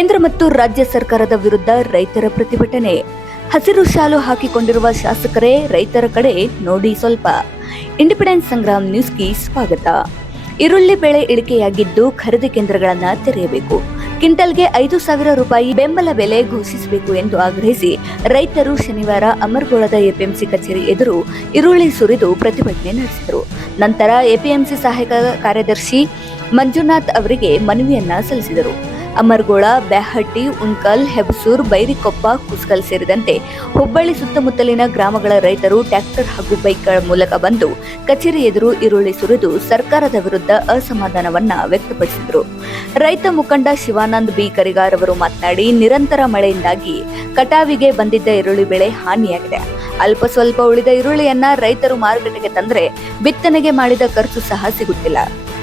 ಕೇಂದ್ರ ಮತ್ತು ರಾಜ್ಯ ಸರ್ಕಾರದ ವಿರುದ್ಧ ರೈತರ ಪ್ರತಿಭಟನೆ. ಹಸಿರು ಶಾಲು ಹಾಕಿಕೊಂಡಿರುವ ಶಾಸಕರೇ ರೈತರ ಕಡೆ ನೋಡಿ ಸ್ವಲ್ಪ. ಇಂಡಿಪೆಂಡೆನ್ಸ್ ಸಂಗ್ರಾಮ್ ನ್ಯೂಸ್ಗೆ ಸ್ವಾಗತ. ಈರುಳ್ಳಿ ಬೆಳೆ ಇಳಿಕೆಯಾಗಿದ್ದು ಖರೀದಿ ಕೇಂದ್ರಗಳನ್ನು ತೆರೆಯಬೇಕು. ಕ್ವಿಂಟಲ್ಗೆ ಐದು ಸಾವಿರ ರೂಪಾಯಿ ಬೆಂಬಲ ಬೆಲೆ ಘೋಷಿಸಬೇಕು ಎಂದು ಆಗ್ರಹಿಸಿ ರೈತರು ಶನಿವಾರ ಅಮರ್ಗೋಳದ ಎಪಿಎಂಸಿ ಕಚೇರಿ ಎದುರು ಈರುಳ್ಳಿ ಸುರಿದು ಪ್ರತಿಭಟನೆ ನಡೆಸಿದರು. ನಂತರ ಎಪಿಎಂಸಿ ಸಹಾಯಕ ಕಾರ್ಯದರ್ಶಿ ಮಂಜುನಾಥ್ ಅವರಿಗೆ ಮನವಿಯನ್ನ ಸಲ್ಲಿಸಿದರು. ಅಮರ್ಗೋಳ, ಬ್ಯಾಹಟ್ಟಿ, ಉಣ್ಕಲ್, ಹೆಬ್ಸೂರ್, ಬೈರಿಕೊಪ್ಪ, ಕುಸ್ಕಲ್ ಸೇರಿದಂತೆ ಹುಬ್ಬಳ್ಳಿ ಸುತ್ತಮುತ್ತಲಿನ ಗ್ರಾಮಗಳ ರೈತರು ಟ್ರ್ಯಾಕ್ಟರ್ ಹಾಗೂ ಬೈಕ್ಗಳ ಮೂಲಕ ಬಂದು ಕಚೇರಿ ಎದುರು ಈರುಳ್ಳಿ ಸುರಿದು ಸರ್ಕಾರದ ವಿರುದ್ಧ ಅಸಮಾಧಾನವನ್ನ ವ್ಯಕ್ತಪಡಿಸಿದರು. ರೈತ ಮುಖಂಡ ಶಿವಾನಂದ್ ಬಿ. ಕರಿಗಾರ್ ಅವರು ಮಾತನಾಡಿ, ನಿರಂತರ ಮಳೆಯಿಂದಾಗಿ ಕಟಾವಿಗೆ ಬಂದಿದ್ದ ಈರುಳ್ಳಿ ಬೆಳೆ ಹಾನಿಯಾಗಿದೆ. ಅಲ್ಪ ಸ್ವಲ್ಪ ಉಳಿದ ಈರುಳ್ಳಿಯನ್ನ ರೈತರು ಮಾರುಕಟ್ಟೆಗೆ ತಂದ್ರೆ ಬಿತ್ತನೆಗೆ ಮಾಡಿದ ಖರ್ಚು ಸಹ ಸಿಗುತ್ತಿಲ್ಲ.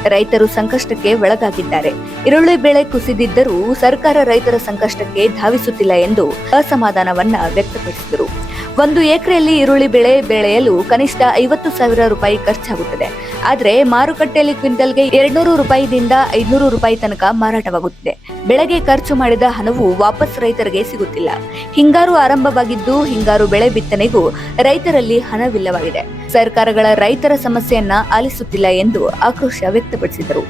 ರೈತರು ಸಂಕಷ್ಟಕ್ಕೆ ಒಳಗಾಗಿದ್ದಾರೆ. ಈರುಳ್ಳಿ ಬೆಳೆ ಕುಸಿದಿದ್ದರೂ ಸರ್ಕಾರ ರೈತರ ಸಂಕಷ್ಟಕ್ಕೆ ಧಾವಿಸುತ್ತಿಲ್ಲ ಎಂದು ಅಸಮಾಧಾನವನ್ನ ವ್ಯಕ್ತಪಡಿಸಿದರು. ಒಂದು ಎಕರೆಯಲ್ಲಿ ಈರುಳ್ಳಿ ಬೆಳೆ ಬೆಳೆಯಲು ಕನಿಷ್ಠ ಐವತ್ತು ಸಾವಿರ ರೂಪಾಯಿ ಖರ್ಚಾಗುತ್ತದೆ. ಆದರೆ ಮಾರುಕಟ್ಟೆಯಲ್ಲಿ ಕ್ವಿಂಟಲ್ಗೆ ಎರಡ್ನೂರು ರೂಪಾಯಿದಿಂದ ಐದುನೂರು ರೂಪಾಯಿ ತನಕ ಮಾರಾಟವಾಗುತ್ತಿದೆ. ಬೆಳೆಗೆ ಖರ್ಚು ಮಾಡಿದ ಹಣವು ವಾಪಸ್ ರೈತರಿಗೆ ಸಿಗುತ್ತಿಲ್ಲ. ಹಿಂಗಾರು ಆರಂಭವಾಗಿದ್ದು ಹಿಂಗಾರು ಬೆಳೆ ಬಿತ್ತನೆಗೂ ರೈತರಲ್ಲಿ ಹಣವಿಲ್ಲವಾಗಿದೆ. ಸರ್ಕಾರಗಳ ರೈತರ ಸಮಸ್ಯೆಯನ್ನ ಆಲಿಸುತ್ತಿಲ್ಲ ಎಂದು ಆಕ್ರೋಶ ವ್ಯಕ್ತಪಡಿಸಿದರು.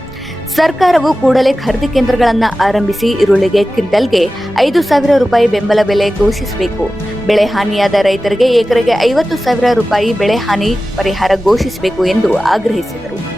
ಸರ್ಕಾರವು ಕೂಡಲೇ ಖರೀದಿ ಕೇಂದ್ರಗಳನ್ನ ಆರಂಭಿಸಿ ಈರುಳ್ಳಿಗೆ, ಕ್ವಿಂಟಲ್ಗೆ ಐದು ಸಾವಿರ ರೂಪಾಯಿ ಬೆಂಬಲ ಬೆಲೆ ಘೋಷಿಸಬೇಕು. ಬೆಳೆ ಹಾನಿಯಾದ ರೈತರಿಗೆ ಎಕರೆಗೆ ಐವತ್ತು ಸಾವಿರ ರೂಪಾಯಿ ಬೆಳೆ ಹಾನಿ ಪರಿಹಾರ ಘೋಷಿಸಬೇಕು ಎಂದು ಆಗ್ರಹಿಸಿದರು.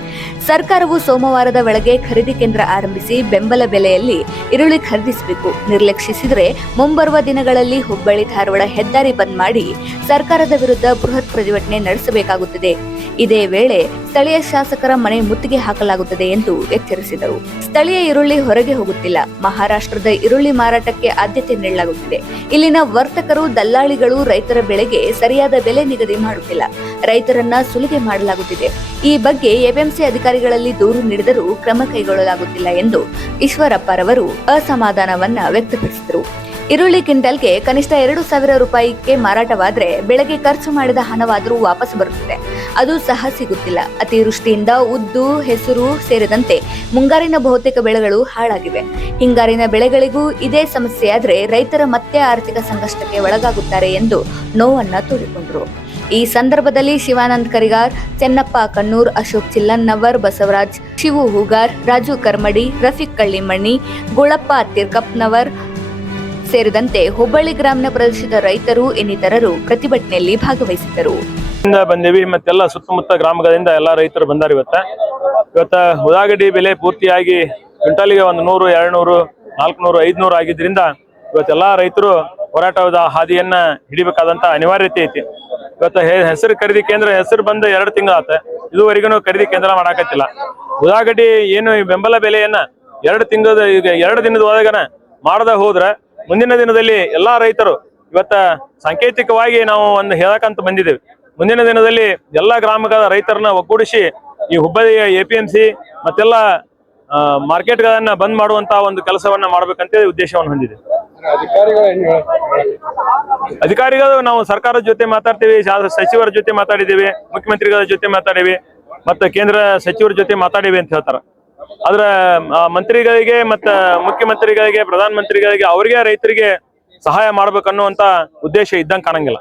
ಸರ್ಕಾರವು ಸೋಮವಾರದ ಒಳಗೆ ಖರೀದಿ ಕೇಂದ್ರ ಆರಂಭಿಸಿ ಬೆಂಬಲ ಬೆಲೆಯಲ್ಲಿ ಈರುಳ್ಳಿ ಖರೀದಿಸಬೇಕು. ನಿರ್ಲಕ್ಷಿಸಿದರೆ ಮುಂಬರುವ ದಿನಗಳಲ್ಲಿ ಹುಬ್ಬಳ್ಳಿ, ಧಾರವಾಡ ಹೆದ್ದಾರಿ ಬಂದ್ ಮಾಡಿ ಸರ್ಕಾರದ ವಿರುದ್ಧ ಬೃಹತ್ ಪ್ರತಿಭಟನೆ ನಡೆಸಬೇಕಾಗುತ್ತದೆ. ಇದೇ ವೇಳೆ ಸ್ಥಳೀಯ ಶಾಸಕರ ಮನೆ ಮುತ್ತಿಗೆ ಹಾಕಲಾಗುತ್ತದೆ ಎಂದು ಎಚ್ಚರಿಸಿದರು. ಸ್ಥಳೀಯ ಈರುಳ್ಳಿ ಹೊರಗೆ ಹೋಗುತ್ತಿಲ್ಲ. ಮಹಾರಾಷ್ಟ್ರದ ಈರುಳ್ಳಿ ಮಾರಾಟಕ್ಕೆ ಆದ್ಯತೆ ನೀಡಲಾಗುತ್ತಿದೆ. ಇಲ್ಲಿನ ವರ್ತಕರು, ದಲ್ಲಾಳಿಗಳು ರೈತರ ಬೆಳೆಗೆ ಸರಿಯಾದ ಬೆಲೆ ನಿಗದಿ ಮಾಡುತ್ತಿಲ್ಲ. ರೈತರನ್ನ ಸುಲಿಗೆ ಮಾಡಲಾಗುತ್ತಿದೆ. ಈ ಬಗ್ಗೆ ಎಪಿಎಂಸಿ ಅಧಿಕಾರಿಗಳಲ್ಲಿ ದೂರು ನೀಡಿದರೂ ಕ್ರಮ ಕೈಗೊಳ್ಳಲಾಗುತ್ತಿಲ್ಲ ಎಂದು ಈಶ್ವರಪ್ಪರವರು ಅಸಮಾಧಾನವನ್ನ ವ್ಯಕ್ತಪಡಿಸಿದರು. ಈರುಳ್ಳಿ ಕ್ವಿಂಟಲ್ಗೆ ಕನಿಷ್ಠ ಎರಡು ಸಾವಿರ ರೂಪಾಯಿಗೆ ಮಾರಾಟವಾದರೆ ಬೆಳಗ್ಗೆ ಖರ್ಚು ಮಾಡಿದ ಹಣವಾದರೂ ವಾಪಸ್ ಬರುತ್ತದೆ. ಅದು ಸಹ ಸಿಗುತ್ತಿಲ್ಲ. ಅತಿವೃಷ್ಟಿಯಿಂದ ಉದ್ದು, ಹೆಸರು ಸೇರಿದಂತೆ ಮುಂಗಾರಿನ ಬಹುತೇಕ ಬೆಳೆಗಳು ಹಾಳಾಗಿವೆ. ಹಿಂಗಾರಿನ ಬೆಳೆಗಳಿಗೂ ಇದೇ ಸಮಸ್ಯೆಯಾದರೆ ರೈತರ ಮತ್ತೆ ಆರ್ಥಿಕ ಸಂಕಷ್ಟಕ್ಕೆ ಒಳಗಾಗುತ್ತಾರೆ ಎಂದು ನೋವನ್ನ ತೋಡಿಕೊಂಡರು. ಈ ಸಂದರ್ಭದಲ್ಲಿ ಶಿವಾನಂದ್ ಕರಿಗಾರ್, ಚೆನ್ನಪ್ಪ ಕಣ್ಣೂರ್, ಅಶೋಕ್ ಚಿಲ್ಲನ್ನವರ್ ಬಸವರಾಜ್, ಶಿವು ಹೂಗಾರ್, ರಾಜು ಕರ್ಮಡಿ, ರಫೀಕ್ ಕಳ್ಳಿಮಣ್ಣಿ ಗುಳಪ್ಪ ತಿರ್ಕಪ್ನವರ್ ಸೇರಿದಂತೆ ಹುಬ್ಬಳ್ಳಿ ಗ್ರಾಮೀಣ ಪ್ರದೇಶದ ರೈತರು ಇನ್ನಿತರರು ಪ್ರತಿಭಟನೆಯಲ್ಲಿ ಭಾಗವಹಿಸಿದ್ದರು. ಇಂದ ಬಂದೀವಿ ಮತ್ತೆಲ್ಲ ಸುತ್ತಮುತ್ತ ಗ್ರಾಮಗಳಿಂದ ಎಲ್ಲಾ ರೈತರು ಬಂದಾರ ಇವತ್ತ. ಇವತ್ತ ಉಳ್ಳಾಗಡ್ಡಿ ಬೆಲೆ ಪೂರ್ತಿಯಾಗಿ ಕ್ವಿಂಟಾಲಿಗೆ ಒಂದು ನೂರು ಎರಡು ನೂರು ನಾಲ್ಕುನೂರು, ಐದ್ನೂರು ಆಗಿದ್ರಿಂದ ಇವತ್ತೆಲ್ಲಾ ರೈತರು ಹೋರಾಟದ ಹಾದಿಯನ್ನ ಹಿಡಿಬೇಕಾದಂತ ಅನಿವಾರ್ಯತೆ ಐತಿ. ಇವತ್ತ ಹೆಸರು ಖರೀದಿ ಕೇಂದ್ರ, ಹೆಸರು ಬಂದ ಎರಡು ತಿಂಗಳಾತ. ಇದುವರೆಗೂ ಖರೀದಿ ಕೇಂದ್ರ ಮಾಡಾಕತ್ತಿಲ್ಲ. ಉಳ್ಳಾಗಡ್ಡಿ ಏನು ಬೆಂಬಲ ಬೆಲೆಯನ್ನ ಎರಡು ತಿಂಗಳ ಈಗ ಎರಡು ದಿನದ ಒಳಗನ ಮಾಡದ ಹೋದ್ರ ಮುಂದಿನ ದಿನದಲ್ಲಿ ಎಲ್ಲಾ ರೈತರು ಇವತ್ತ ಸಾಂಕೇತಿಕವಾಗಿ ನಾವು ಒಂದು ಹೇಳಕಂತ ಬಂದಿದ್ದೇವೆ. ಮುಂದಿನ ದಿನದಲ್ಲಿ ಎಲ್ಲಾ ಗ್ರಾಮಗಳ ರೈತರನ್ನ ಒಗ್ಗೂಡಿಸಿ ಈ ಹುಬ್ಬಳ್ಳಿಯ ಎ ಪಿ ಎಂ ಸಿ ಮತ್ತೆಲ್ಲ ಮಾರ್ಕೆಟ್ಗಳನ್ನ ಬಂದ್ ಮಾಡುವಂತ ಒಂದು ಕೆಲಸವನ್ನ ಮಾಡ್ಬೇಕಂತೇಳಿ ಉದ್ದೇಶವನ್ನು ಹೊಂದಿದೆ ಅಧಿಕಾರಿಗಳು ನಾವು ಸರ್ಕಾರದ ಜೊತೆ ಮಾತಾಡ್ತೀವಿ ಸಚಿವರ ಜೊತೆ ಮಾತಾಡಿದೀವಿ ಮುಖ್ಯಮಂತ್ರಿಗಳ ಜೊತೆ ಮಾತಾಡಿವಿ ಮತ್ತೆ ಕೇಂದ್ರ ಸಚಿವರ ಜೊತೆ ಮಾತಾಡಿವಿ ಅಂತ ಹೇಳ್ತಾರ. ಆದ್ರ ಮಂತ್ರಿಗಳಿಗೆ ಮತ್ತ ಮುಖ್ಯಮಂತ್ರಿಗಳಿಗೆ ಪ್ರಧಾನ ಮಂತ್ರಿಗಳಿಗೆ ಅವರಿಗೆ ರೈತರಿಗೆ ಸಹಾಯ ಮಾಡ್ಬೇಕನ್ನುವಂತ ಉದ್ದೇಶ ಇದ್ದಂಗೆ ಕಾಣಂಗಿಲ್ಲ.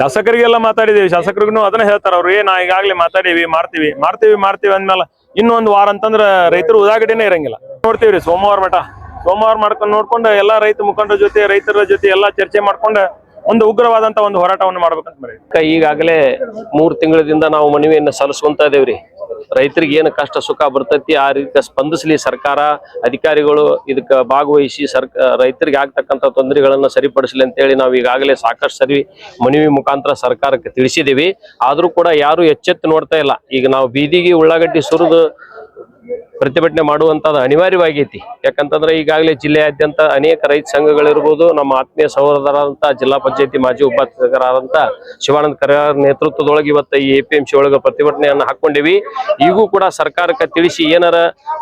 ಶಾಸಕರಿಗೆಲ್ಲ ಮಾತಾಡಿದೀವಿ ಶಾಸಕರಿಗೂ ಅದನ್ನ ಹೇಳ್ತಾರ, ಅವ್ರು, ಏ, ನಾ ಈಗಾಗ್ಲೇ ಮಾತಾಡೀವಿ, ಮಾಡ್ತೀವಿ ಮಾಡ್ತೀವಿ ಮಾಡ್ತೀವಿ ಅಂದ್ಮೇಲೆ ಇನ್ನೊಂದು ವಾರ ಅಂತಂದ್ರ ರೈತರು ಉದಾಗಡೆನೇ ಇರಂಗಿಲ್ಲ. ನೋಡ್ತೀವ್ರಿ, ಸೋಮವಾರ ಮಠ. ಸೋಮವಾರ ಮಾಡ್ಕೊಂಡು ನೋಡ್ಕೊಂಡು ಎಲ್ಲಾ ರೈತ ಮುಖಂಡರ ಜೊತೆ, ರೈತರ ಜೊತೆ ಎಲ್ಲಾ ಚರ್ಚೆ ಮಾಡ್ಕೊಂಡು ಒಂದು ಉಗ್ರವಾದಂತ ಒಂದು ಹೋರಾಟವನ್ನು ಮಾಡ್ಬೇಕಂತ ಈಗಾಗಲೇ ಮೂರ್ ತಿಂಗಳದಿಂದ ನಾವು ಮನವಿಯನ್ನು ಸಲ್ಲಿಸುವಂತ ಇದೇವ್ರಿ. ರೈತರಿಗೆ ಏನು ಕಷ್ಟ ಸುಖ ಬರ್ತೈತಿ, ಆ ರೀತಿ ಸ್ಪಂದಿಸಲಿ ಸರ್ಕಾರ, ಅಧಿಕಾರಿಗಳು ಇದಕ್ಕ ಭಾಗವಹಿಸಿ ಸರ್ಕ, ರೈತರಿಗೆ ಆಗ್ತಕ್ಕಂಥ ತೊಂದರೆಗಳನ್ನ ಸರಿಪಡಿಸಲಿ ಅಂತೇಳಿ ನಾವು ಈಗಾಗಲೇ ಸಾಕಷ್ಟು ಸರಿ ಮನವಿ ಮುಖಾಂತರ ಸರ್ಕಾರಕ್ಕೆ ತಿಳಿಸಿದೀವಿ. ಆದ್ರೂ ಕೂಡ ಯಾರು ಎಚ್ಚೆತ್ತು ನೋಡ್ತಾ ಇಲ್ಲ. ಈಗ ನಾವು ಬೀದಿಗೆ ಉಳ್ಳಾಗಡ್ಡಿ ಸುರಿದು ಪ್ರತಿಭಟನೆ ಮಾಡುವಂತದ್ದು ಅನಿವಾರ್ಯವಾಗೈತಿ. ಯಾಕಂತಂದ್ರೆ ಈಗಾಗಲೇ ಜಿಲ್ಲೆಯಾದ್ಯಂತ ಅನೇಕ ರೈತ ಸಂಘಗಳಿರ್ಬೋದು, ನಮ್ಮ ಆತ್ಮೀಯ ಸಹೋದರಾದಂಥ ಜಿಲ್ಲಾ ಪಂಚಾಯತಿ ಮಾಜಿ ಉಪಾಧ್ಯಕ್ಷರಾದಂತ ಶಿವಾನಂದ ಕರಿಯಾರ್ ನೇತೃತ್ವದೊಳಗೆ ಇವತ್ತು ಈ ಎ ಪಿ ಎಂ ಸಿ ಒಳಗೆ ಪ್ರತಿಭಟನೆಯನ್ನ ಹಾಕೊಂಡಿವಿ ಈಗೂ ಕೂಡ ಸರ್ಕಾರಕ್ಕೆ ತಿಳಿಸಿ ಏನಾರ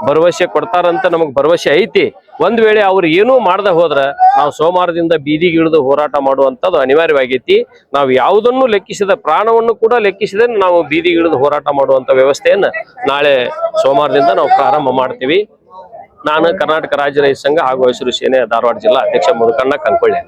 ಭರವಸೆ ಕೊಡ್ತಾರಂತ ನಮಗೆ ಭರವಸೆ ಐತಿ. ಒಂದ್ ವೇಳೆ ಅವ್ರು ಏನೂ ಮಾಡದೆ ಹೋದ್ರೆ ನಾವು ಸೋಮವಾರದಿಂದ ಬೀದಿಗೆ ಇಳಿದು ಹೋರಾಟ ಮಾಡುವಂತದ್ದು ಅನಿವಾರ್ಯವಾಗೈತಿ. ನಾವು ಯಾವುದನ್ನು ಲೆಕ್ಕಿಸಿದ ಪ್ರಾಣವನ್ನು ಕೂಡ ಲೆಕ್ಕಿಸಿದ ನಾವು ಬೀದಿಗೆ ಇಳಿದು ಹೋರಾಟ ಮಾಡುವಂತ ವ್ಯವಸ್ಥೆಯನ್ನ ನಾಳೆ ಸೋಮವಾರದಿಂದ ನಾವು ಪ್ರಾರಂಭ ಮಾಡ್ತೀವಿ. ನಾನು ಕರ್ನಾಟಕ ರಾಜ್ಯ ರೈತ ಸಂಘ ಹಾಗೂ ಹಸಿರು ಸೇನೆ ಧಾರವಾಡ ಜಿಲ್ಲಾ ಅಧ್ಯಕ್ಷ ಮುದುಕಣ್ಣ ಕಂಕೊಳ್ಳಿ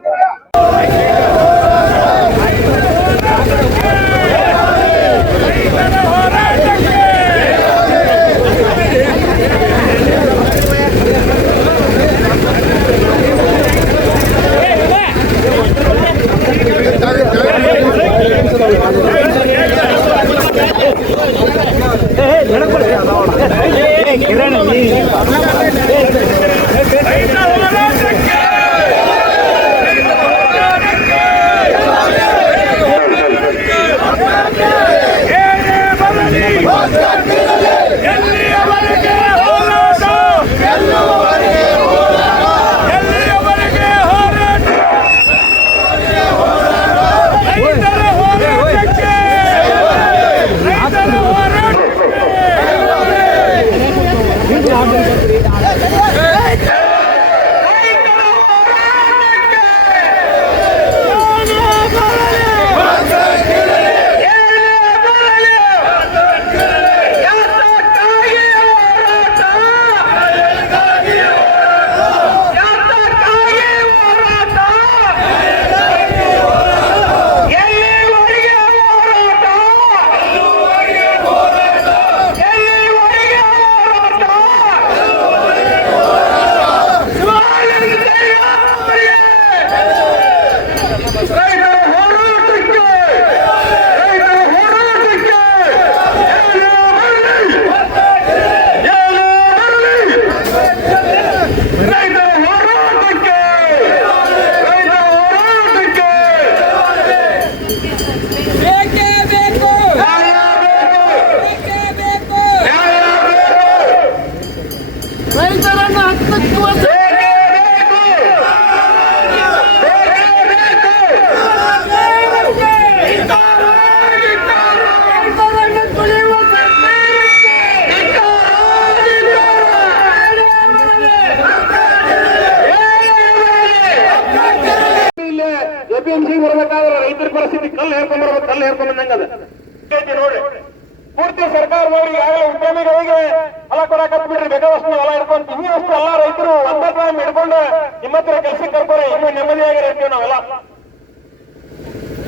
ಬೇಕಾದಷ್ಟು ಹೊಲ ಹಿಡ್ಕೊಂಡು ಇನ್ನಷ್ಟು ಎಲ್ಲಾ ರೈತರು ಒಂದೇ ಟೈಮ್ ಹಿಡ್ಕೊಂಡು ನಿಮ್ಮ ಹತ್ರ ಕೆಲಸಕ್ಕೆ ಕರ್ಕೋರೆ ಇನ್ನೂ ನೆಮ್ಮದಿಯಾಗಿ ಇರ್ತೀವಿ ನಾವೆಲ್ಲ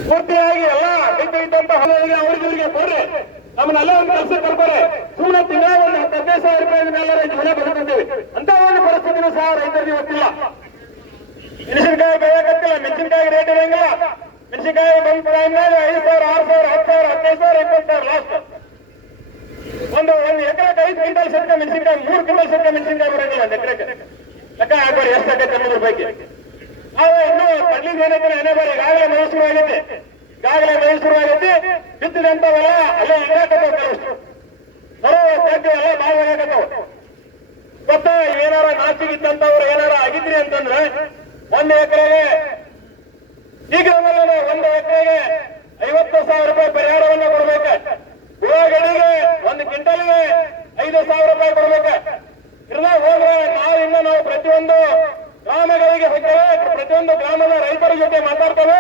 ಪೂರ್ತಿಯಾಗಿ ಎಲ್ಲ ಇದ್ದಂತ ಹೊಲಗಳಿಗೆ ಅವ್ರಿಗೆ ಬರ್ರಿ. ಕೊಡ್ರಿ ನಮ್ಮನ್ನ ಅಲ್ಲೇ ಒಂದು ಕೆಲಸ ಕರ್ಕೋರಿ ಸುಮ್ಮನೆ ತಿಂಗಳ ಒಂದು ಹದಿನೈದು ಸಾವಿರ ರೂಪಾಯಿ ಮೇಲೆ ರೈತ ಮನೆ ಬದುಕಿದ್ದೀವಿ ಅಂತ ಒಂದು ಪರಿಸ್ಥಿತಿನೂ ಸಹ ರೈತರಿಗೆ ಇವತ್ತಿಲ್ಲ ಮೆಣಸಿನಕಾಯಿ ಬೆಳೆಯಕತ್ತಿಲ್ಲ. ಮೆಣಸಿನಕಾಯಿ ರೇಟ್ ಇರಂಗಿಲ್ಲ ಮೆಣಸಿನಕಾಯಿ ಬಂದ ಟೈಮ್ನಾಗ ಐದು ಸಾವಿರ, ಆರು ಸಾವಿರ, ಹತ್ತು ಸಾವಿರ, ಹದಿನೈದು ಸಾವಿರ ಇಪ್ಪತ್ತು ಸಾವಿರ ಲಾಸ್ಟ್ ಎಕರೆಗೆ ಸರ್ಕ ಮೆಣಸಿನಕಾಯಿ, ಮೂರು ಕಿಲೋ ಸರ್ಕ ಮೆಣಸಿನಕಾಯಿ ಬರಂಗಿಲ್ಲ ಒಂದು ಎಕರೆಗೆ. ಲೆಕ್ಕ ಹಾಕೋರಿ, ಎಷ್ಟು ಆಗತ್ತೆ ಅನ್ನೋದ್ರ ಬಗ್ಗೆ ನಾವು ಇನ್ನೂ ಕಡ್ಲಿಗೆ ಏನೈತೆ ಏನೇ ಬಾರಿ ಈಗಾಗಲೇ ಮಳೆ ಶುರು ಆಗೈತೆ. ಈಗಾಗಲೇ ಮಳೆ ಶುರು ಆಗೈತಿ ಬಿತ್ತಿದಂತವೆಲ್ಲ ಅಲ್ಲೇ ಇಡಾಕತ್ತಾವ ಕೆಲವಷ್ಟು ಬರೋ ಸಾಧ್ಯ ಎಲ್ಲ ಭಾಳ ಆಗತ್ತಾವ ಗೊತ್ತ ಏನಾರ ನಾಚಿಗಿದ್ದಂತವ್ರು ಏನಾರ ಆಗಿದ್ರಿ ಅಂತಂದ್ರೆ, ಒಂದು ಎಕರೆಗೆ ಈಗ ಒಂದು ಎಕರೆಗೆ ಐವತ್ತು ಸಾವಿರ ರೂಪಾಯಿ ಪರಿಹಾರವನ್ನ ಕೊಡ್ಬೇಕು ಉಳ್ಳಾಗಡ್ಡಿಗೆ ಒಂದು ಕ್ವಿಂಟಲ್ಗೆ ಐದು ಸಾವಿರ ರೂಪಾಯಿ ಕೊಡ್ಬೇಕು ಇರ್ಲ ಹೋದ್ರೆ ನಾವು ಇನ್ನು ನಾವು ಪ್ರತಿಯೊಂದು ಗ್ರಾಮಗಳಿಗೆ ಹೋಗ್ತೇವೆ ಪ್ರತಿಯೊಂದು ಗ್ರಾಮದ ರೈತರ ಜೊತೆ ಮಾತಾಡ್ತೇವೆ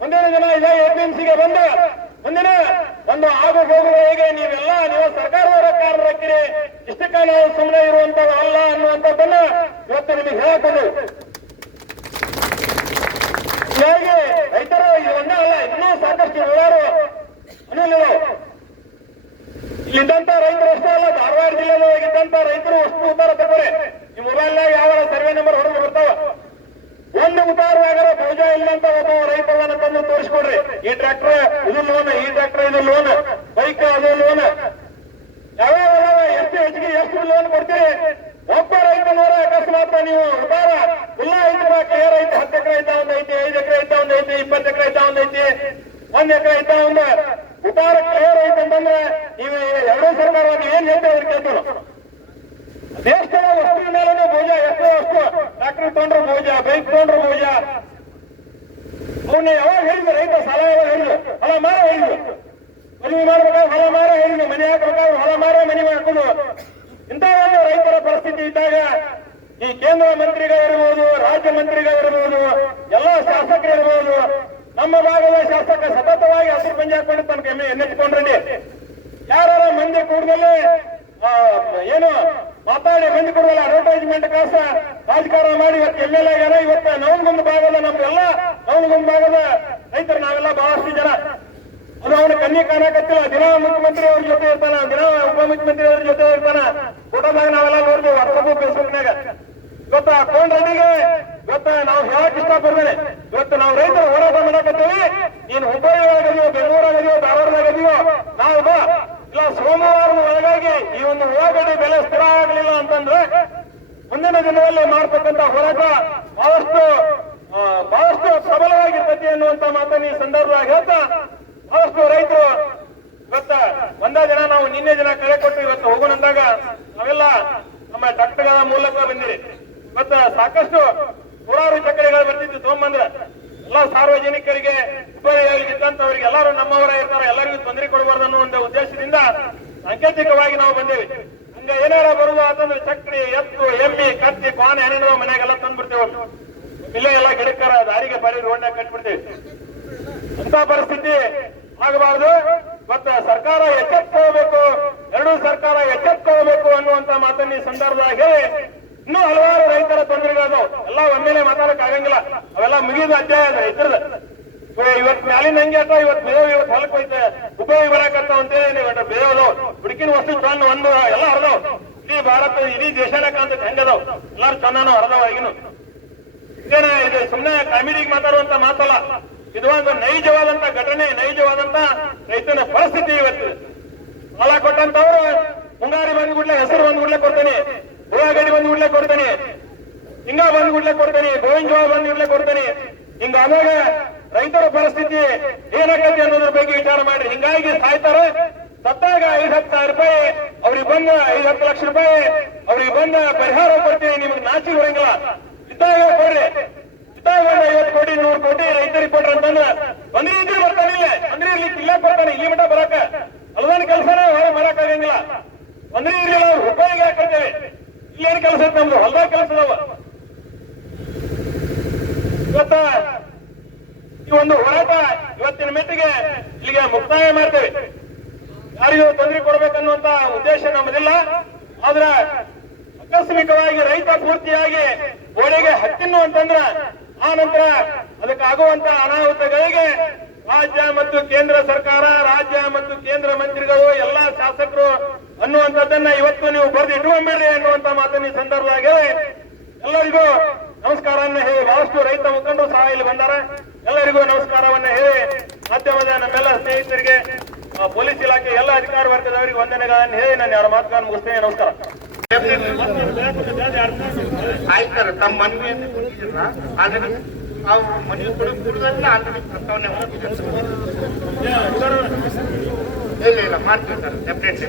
ಮುಂದಿನ ದಿನ ಇದೇ ಎಪಿಎಂಸಿಗೆ ಬಂದು ಮುಂದಿನ ಒಂದು ಆಗು ಹೋಗುವವರೆಗೆ ನೀವೆಲ್ಲ ನೀವು ಸರ್ಕಾರದ ಕಾರಣಕ್ಕಿರಿ ಇಷ್ಟಕ್ಕ ನಾವು ಸುಮ್ಮನೆ ಇರುವಂತದ್ದು ಅಲ್ಲ ಅನ್ನುವಂಥದ್ದನ್ನ ಇವತ್ತು ನಿಮಗೆ ಹೇಳಬಹುದು ಹೀಗಾಗಿ ರೈತರು ಇದು ಒಂದೇ ಅಲ್ಲ ಇನ್ನೂ ಸಾಕಷ್ಟು ನೂರಾರು ಅನುಲಿದಾವೆ ಇಲ್ಲಿದ್ದಂತ ರೈತರು ಅಷ್ಟೇ ಅಲ್ಲ, ಧಾರವಾಡ ಜಿಲ್ಲೆಯೊಳಗಿದ್ದಂತ ರೈತರು ಅಷ್ಟು ಉತ್ತಾರ ತಗೋರಿ. ಈ ಮೊಬೈಲ್ನಾಗ ಯಾವ ಸರ್ವೆ ನಂಬರ್ ಹೊರಗೆ ಬರ್ತಾವ ಒಂದು ಉತ್ತಾರವಾಗರ ಪೂಜಾ ಇಲ್ಲಂತ ಒಬ್ಬ ರೈತವನ್ನ ತಂದು ತೋರಿಸ್ಕೊಡ್ರಿ. ಈ ಟ್ರ್ಯಾಕ್ಟರ್ ಇದು ಲೋನ್ ಈ ಟ್ರ್ಯಾಕ್ಟರ್ ಇದು ಲೋನ್ ಬೈಕ್ ಅದು ಲೋನ್ ಯಾವ್ಯಾವ ಎಷ್ಟು ಹೆಚ್ಚಿಗೆ ಎಷ್ಟು ಲೋನ್ ಕೊಡ್ತೀರಿ? ಒಬ್ಬ ರೈತನವರ ಅಕಸ್ಮಾತ್ ನೀವು ಉತ್ತಾರ ಇಲ್ಲ ಐದು ಕ್ಲಿಯರ್ ರೈತ ಹತ್ತು ಎಕರೆ ಇದ್ದ ಒಂದೈತಿ ಐತಿ ಐದು ಎಕರೆ ಇದ್ದ ಒಂದೈತಿ ಐತಿ ಇಪ್ಪತ್ತು ಎಕರೆ ಇದ್ದ ಒಂದ್ ಐತಿ ಒಂದ್ ಎಕರೆ ಇದ್ದ ಒಂದ್ ಕ್ಲಿಯರ್ ಅಂತಂದ್ರೆ ನೀವು ಎರಡೂ ಸರ್ಕಾರವಾಗಿ ಏನ್ ಹೇಳ್ತೇವೆ ಅವ್ರು ಕೇಳ್ತಾರ ದೇಶದ ವಸ್ತುವಿನ ಮೇಲೆ ಭೋಜ ಎಷ್ಟು ವಸ್ತು ಟ್ರಾಕ್ಟರ್ ತೊಗೊಂಡ್ರು ಭೋಜ ಬೈಕ್ ತೊಗೊಂಡ್ರು ಭೋಜ ಅವನ್ನ ಯಾವಾಗ ಹೇಳಿದ್ರು, ರೈತ ಸಾಲ ಯಾವಾಗ ಹೇಳಿದ್ರು? ಹೊಲ ಮಾರ ಹೇಳಿದ್ರು. ಮದುವೆ ಮಾಡ್ಬೇಕಾದ್ರೆ ಹೊಲ ಮಾರ ಹೇಳಿದ್ರು. ಮನೆ ಹಾಕ್ಬೇಕಾದ್ರೆ ಹೊಲ ಮಾರ ಮನೆ ಮಾಡ್ಕೊಂಡು. ಇಂಥ ಒಂದು ರೈತರ ಪರಿಸ್ಥಿತಿ ಇದ್ದಾಗ ಈ ಕೇಂದ್ರ ಮಂತ್ರಿಗಳಿರ್ಬೋದು ರಾಜ್ಯ ಮಂತ್ರಿಗಳಿರ್ಬೋದು ಎಲ್ಲ ಶಾಸಕರಿರ್ಬೋದು ನಮ್ಮ ಭಾಗದ ಶಾಸಕ ಸತತವಾಗಿ ಹಸಿರು ಪಂಜೆ ಹಾಕೊಂಡು ತನಕ ಎಮ್ಮೆ ಯಾರು ಯಾರ ಮಂದಿ ಕೂಡದಲ್ಲಿ ಏನು, ಮಾತಾಡಿ ಮಂದಿ ಕೂಡಲ್ಲ ಅಡ್ವರ್ಟೈಸ್ಮೆಂಟ್ ಕಾಸ ರಾಜಕಾರ ಮಾಡಿ ಇವತ್ತು ಎಂ ಎಲ್ ಎ ಇವತ್ತು ನವನಗುಂದ ಭಾಗದ ನಮ್ಗೆಲ್ಲ ನವನಗುಂದ ಭಾಗದ ರೈತರು ನಾವೆಲ್ಲ ಬಹಳಷ್ಟು ಜನ. ಅದು ಅವನ ಕನ್ನಿ ಕಾಣಕತ್ತಿಲ್ಲ. ದಿನ ಮುಖ್ಯಮಂತ್ರಿ ಅವ್ರ ಜೊತೆ ಇರ್ತಾನ, ದಿನ ಉಪಮುಖ್ಯಮಂತ್ರಿ ಅವ್ರ ಜೊತೆ ಇರ್ತಾನ. ಫೋಟೋದಾಗ ನಾವೆಲ್ಲ ನೋಡ್ತೀವಿ ವಾಟ್ಸಪ್ ಫೇಸ್ಬುಕ್ನಾಗ ಗೊತ್ತಾ? ಕೋನ್ ರೆಡ್ಡಿಗೆ ಗೊತ್ತಾ? ನಾವು ಹೇಳಕ್ ಇಷ್ಟಪಡ್ತೇನೆ. ಇವತ್ತು ನಾವು ರೈತರು ಹೋರಾಟ ಮಾಡಕತ್ತೀವಿ ನೀನು ಹುಬ್ಬಳ್ಳಿ ಒಳಗದಿಯೋ ಬೆಂಗಳೂರಾಗದಿಯೋ ಧಾರವಾಡದಾಗದಿಯೋ ನಾವು ಬಾ ಇಲ್ಲ ಸೋಮವಾರದ ಒಳಗಾಗಿ ಈ ಒಂದು ಉಳ್ಳಾಗಡ್ಡಿ ಬೆಲೆ ಸ್ಥಿರ ಆಗಲಿಲ್ಲ ಅಂತಂದ್ರೆ ಮುಂದಿನ ದಿನದಲ್ಲಿ ಮಾಡ್ತಕ್ಕಂತ ಹೋರಾಟ ಬಹಳಷ್ಟು ಆ, ಬಹಳಷ್ಟು ಪ್ರಬಲವಾಗಿರ್ತೈತಿ ಅನ್ನುವಂತ ಮಾತನ್ನ ಈ ಸಂದರ್ಭದಾಗ ಹೇಳ್ತಾ ಬಹಳಷ್ಟು ರೈತರು ಇವತ್ತ ಒಂದೇ ದಿನ ನಾವು ನಿನ್ನೆ ದಿನ ಕರೆ ಕೊಟ್ಟು ಇವತ್ತು ಹೋಗೋಣ ಅಂದಾಗ ನಾವೆಲ್ಲ ನಮ್ಮ ಡಾಕ್ಟರ್ ಮೂಲಕ ಬಂದಿರಿ. ಮತ್ತ ಸಾಕಷ್ಟು ನೂರಾರು ಚಕ್ಕಡಿಗಳು ಬರ್ತಿದ್ದು ತಗೊಂಬಂದ್ರ ಎಲ್ಲ ಸಾರ್ವಜನಿಕರಿಗೆ ಉಪಯೋಗಿದ್ದಂತವರಿಗೆ ಎಲ್ಲರೂ ನಮ್ಮವರ ಇರ್ತಾರೆ, ಎಲ್ಲರಿಗೂ ತೊಂದರೆ ಕೊಡಬಾರ್ದು ಅನ್ನೋ ಒಂದು ಉದ್ದೇಶದಿಂದ ಸಾಂಕೇತಿಕವಾಗಿ ನಾವು ಬಂದೇವಿ. ಹಂಗ ಏನಾರ ಬರುವ ಅಂತಂದ್ರೆ ಚಕ್ರಿ, ಎತ್ತು, ಎಮ್ಮಿ, ಕತ್ತಿ, ಪಾನ ಏನೇನೋ ಮನೆಗೆಲ್ಲ ತಂದ್ಬಿಡ್ತೇವೆ. ಇಲ್ಲೇ ಎಲ್ಲ ಗಿಡಕ್ಕರ ದಾರಿಗೆ ಬಾರಿ ರೋಡ್ನಾಗ ಕಟ್ಬಿಡ್ತೇವೆ. ಅಂತ ಪರಿಸ್ಥಿತಿ ಆಗಬಾರದು. ಮತ್ತೆ ಸರ್ಕಾರ ಎಚ್ಚೆತ್ಕೊಳ್ಬೇಕು ಎರಡೂ ಸರ್ಕಾರ ಎಚ್ಚೆತ್ಕೊಳ್ಬೇಕು ಅನ್ನುವಂತ ಮಾತನ್ನ ಈ ಸಂದರ್ಭದಾಗ ಹೇಳಿ, ಇನ್ನೂ ಹಲವಾರು ರೈತರ ತೊಂದರೆಗಳನ್ನು ಎಲ್ಲ ಒಮ್ಮೆಲೆ ಮಾತಾಡಕ್ ಆಗಂಗಿಲ್ಲ. ಅವೆಲ್ಲ ಮುಗಿದ ಅಧ್ಯಾಯ ಅದ ರೈತರದ ಇವತ್ ಮ್ಯಾಲಿನ ಹಂಗೆ ಅಥವಾ ಇವತ್ ಬೇವು ಇವತ್ ಹೊಲಕ್ ಹೋಯ್ತೆ. ಉಪಯೋಗ ಬರಾಕತ್ತಾವ ಅಂತೇಳಿ ಬೇಯೋದು ಹುಡುಕಿನ ವಸ್ತು ಚಂದ ಒಂದು, ಎಲ್ಲ ಹರಿದವ್. ಇಡೀ ಭಾರತ, ಇಡೀ ದೇಶನ ಅಂತ ಹೆಂಗದವ್ ಎಲ್ಲಾರು ಚೆನ್ನಾನು ಹರದವ ಈಗಿನ ಇದೇನ ಇದು ಸುಮ್ನೆ ಕಾಮಿಡಿಗೆ ಮಾತಾಡುವಂತ ಮಾತಲ್ಲ. ಇದು ಒಂದು ನೈಜವಾದಂತ ಘಟನೆ, ನೈಜವಾದಂತ ರೈತನ ಪರಿಸ್ಥಿತಿ ಇವತ್ತು. ಸಾಲ ಕೊಟ್ಟಂತವ್ರು ಮುಂಗಾರಿ ಬಂದ್ ಗುಡ್ಲೆ ಹೆಸರು ಬಂದ್ ಗುಡ್ಲೆ ಕೊಡ್ತೇನೆ, ಉಳ್ಳಾಗಡ್ಡಿ ಬಂದ್ ಗುಡ್ಲೆ ಕೊಡ್ತೇನೆ ಹಿಂಗ ಬಂದ್ ಗುಡ್ಲೆ ಕೊಡ್ತೇನೆ ಗೋವಿಂದ ಜೋಳ ಬಂದ್ ಗುಡ್ಲೆ ಕೊಡ್ತೇನೆ. ಹಿಂಗ ಆದಾಗ ರೈತರ ಪರಿಸ್ಥಿತಿ ಏನಾಗತ್ತೆ ಅನ್ನೋದ್ರ ಬಗ್ಗೆ ವಿಚಾರ ಮಾಡ್ರಿ. ಹಿಂಗಾಗಿ ಸಾಯ್ತಾರೆ, ಸತ್ತಾಗ ಐದ್ ಹತ್ತು ಸಾವಿರ ರೂಪಾಯಿ, ಅವ್ರಿಗೆ ಬಂದ ಐದ್ ಹತ್ತು ಲಕ್ಷ ರೂಪಾಯಿ, ಅವ್ರಿಗೆ ಬಂದ ಪರಿಹಾರ ಕೊಡ್ತೀವಿ ನಿಮ್ಗೆ ನಾಚಿ ಬರಂಗಿಲ್ಲ. ಇದ್ದಾಗ ಕೊಡ್ರಿ. ಒಂದು ಐವತ್ ಕೋಟಿ ನೂರ್ ಕೋಟಿ ರೈತರಿಗೆ ಕೊಟ್ರ ಅಂತಂದ್ರ ಒಂದೇ ಬರ್ತಾನೆ ಇಲ್ಲೇ. ಇಲ್ಲಿ ಕಿಲ್ಲಾಕ್ ಇಲ್ಲೇ ಬರ್ತಾನೆ ಈ ಮಠ ಬರಾಕ ಅಲ್ದಾನ ಕೆಲಸನ ಹೊರ ಮಾಡಕ್ ಆಗಂಗಿಲ್ಲ ಒಂದ್ರಿ ಇರ್ಲಿಲ್ಲ, ಅವ್ರು ಉಪಯೋಗ ಹಾಕಿರ್ತೇವೆ ಏನ್ ಕೆಲಸ ನಮ್ದು? ಹೊಲ್ದಾಗ ಕೆಲಸ ಅದಾವ. ಇವತ್ತ ಈ ಒಂದು ಹೋರಾಟ ಇವತ್ತಿನ ಮೆಟ್ಟಿಗೆ ಇಲ್ಲಿಗೆ ಮುಕ್ತಾಯ ಮಾಡ್ತೇವೆ. ಯಾರಿಗೂ ತೊಂದರೆ ಕೊಡ್ಬೇಕನ್ನುವಂತ ಉದ್ದೇಶ ನಮ್ಮದಿಲ್ಲ. ಆದ್ರ ಆಕಸ್ಮಿಕವಾಗಿ, ರೈತ ಪೂರ್ತಿಯಾಗಿ ಗೋಡೆಗೆ ಹತ್ತಿನ್ನು ಅಂತಂದ್ರ ಆ ನಂತರ ಅದಕ್ಕಾಗುವಂತ ಅನಾಹುತಗಳಿಗೆ ರಾಜ್ಯ ಮತ್ತು ಕೇಂದ್ರ ಸರ್ಕಾರ, ರಾಜ್ಯ ಮತ್ತು ಕೇಂದ್ರ ಮಂತ್ರಿಗಳು, ಎಲ್ಲಾ ಶಾಸಕರು ಅನ್ನುವಂಥದ್ದನ್ನ ಇವತ್ತು ನೀವು ಬರೆದು ಇಟ್ಕೊಂಡ್ಬಿಡ್ರಿ ಅನ್ನುವಂತ ಮಾತನ್ನ ಈ ಸಂದರ್ಭವಾಗಿ ಎಲ್ಲರಿಗೂ ನಮಸ್ಕಾರವನ್ನ ಹೇಳಿ. ಬಹಳಷ್ಟು ರೈತ ಮುಖಂಡರು ಸಹ ಇಲ್ಲಿ ಬಂದಾರೆ. ಎಲ್ಲರಿಗೂ ನಮಸ್ಕಾರವನ್ನ ಹೇಳಿ ಮಾಧ್ಯಮದ ನಮ್ಮೆಲ್ಲ ಸ್ನೇಹಿತರಿಗೆ ಪೊಲೀಸ್ ಇಲಾಖೆ ಎಲ್ಲ ಅಧಿಕಾರ ವರ್ಗದವರಿಗೆ ವಂದನೆಗಳನ್ನು ಹೇಳಿ ನಾನು ಯಾರ ಮಾತುಗಳನ್ನು ಮುಗಿಸ್ತೇನೆ. ನಮಸ್ಕಾರ. ಆಯ್ತಾರೆ ತಮ್ಮ ಮನವಿಯನ್ನು ಕೊಟ್ಟಿದ್ದೀರ? ಆದ್ರೆ ಅವ್ರ ಮನವಿ ಕೂಡ ಪೂರ್ವದಲ್ಲಿ ಆಲ್ರೆಡಿ ಪ್ರಸ್ತಾವನೆ ಹೋಗಿದೆ. ಇಲ್ಲ ಇಲ್ಲ ಮಾಡ್ತೀವಿ ಸರ್ ಡೆಫಿನೆಟ್ಲಿ